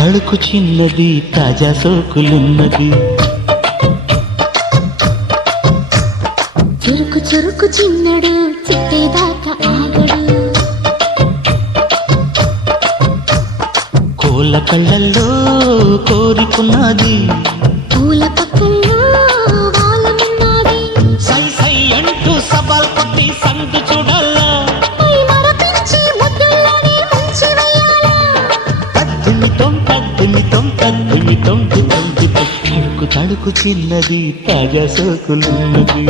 తడుకు చిన్నది తాజా సోకులున్నది. చురుకు చురుకు చిన్నడు చిట్టేదాకా ఆగడు. కోళ్ళ కళ్ళల్లో కోరికున్నది, పూల పక్కల్లో వాలమున్నది. సై సై అంటూ సవాల్ కొట్టి సందు చూడాలా, పై మరపించి ముద్దుల్లోనే ముంచి వేయాలా. తద్దుమితం తద్దుమితం తద్దుమితం దితం తడుకు తడుకు చిన్నది తాజా సోకులున్నది.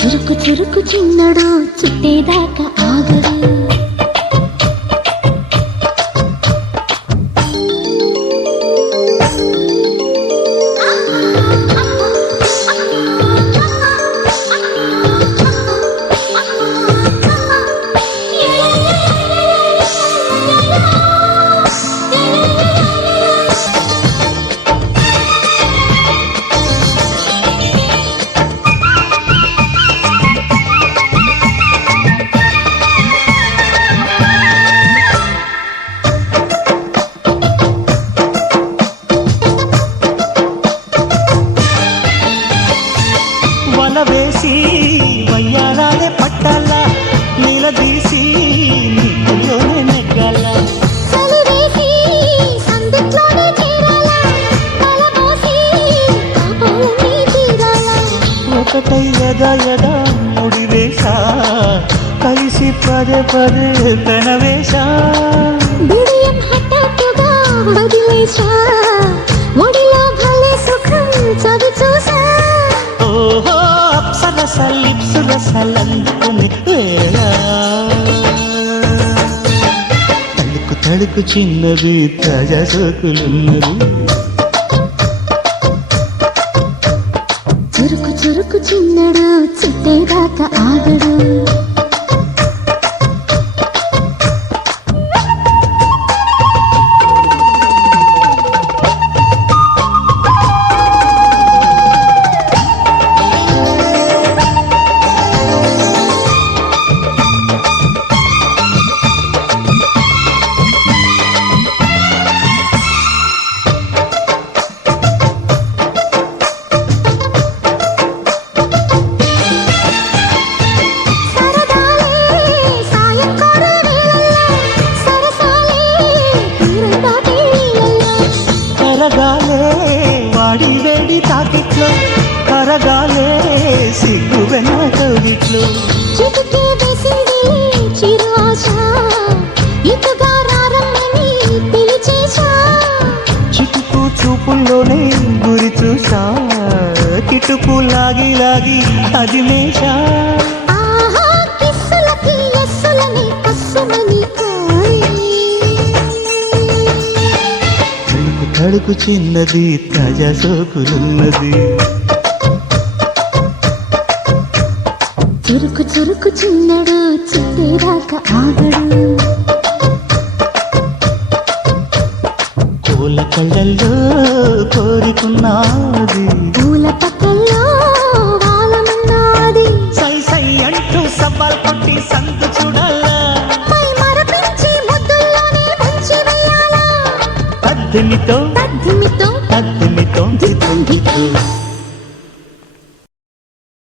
చురుకు చురుకు చిన్నడు చిట్టేదాకా ఆగడు. వేసి వయ్యారాలే పట్టాల, నీలదీసి నీలోనే నెగ్గాల. చలివేసి సందిట్లోనే చేరాలా, తలబోసి కాపాలని తీరాలా. ఒకటై యదా యదా ముడివేశా, కలిసి పదే పదే పెనవేశా. బిడియం హఠాత్తుగా వదిలేశా, ఒడిలో భలే సుఖం చవి చూసా. ఓహో అప్సరస లిప్సురసలందుకునే వేళ, తడుకు తడుకు చిన్నది తాజా సోకులున్నది. చురుకు చురుకు చిన్నడు చిట్టేదాకా ఆగడు. కరగాలే వాడి వేడి తాకిట్లో, కరగాలే సిగ్గు వెన్న కవిట్లో. చిటికే వేసింది చిరు ఆశ, ఇటుగా రారమ్మని పిలిచేశా. చిటుకు చూపుల్లోనే గురి చూసా, కిటుకు లాగి లాగి అది మేషా. ఆహా కిస్సులకి ఎస్సులని కస్సుమని తడుకు తడుకు చిన్నది తాజా సోకులున్నది. చురుకు చురుకు చిన్నడు చిట్టేదాకా ఆగడు. కోళ్ళ కళ్ళల్లో కోరికున్నది, పూల పక్కల్లో వాలమున్నది. సై సై అంటూ సవాల్ కొట్టి సందు చూడాలా, పై మరపించి ముద్దుల్లోనే ముంచి వేయాలా. తద్దుమితో తద్దిమితో దితం దితం